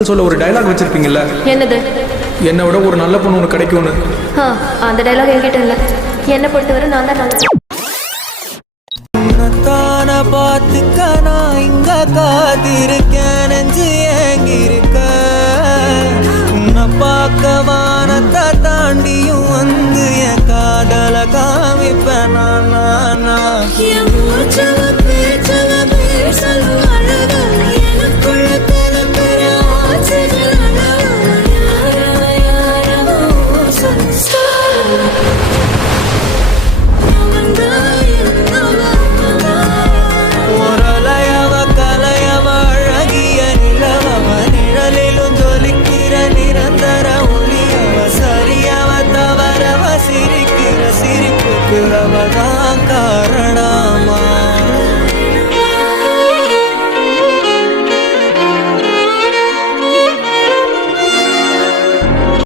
சொல்ல ஒரு டயலாக் வச்சிருப்பீங்கல்ல, என்னது? என்னை விட ஒரு நல்ல பொண்ணு ஒன்று கிடைக்கும்னு. அந்த டயலாக் என்கிட்ட இல்லை. என்னை பொறுத்தவரை நான் தான் நல்ல. பார்த்துக்க நான் இங்க காத்திருக்கேன் நெஞ்சு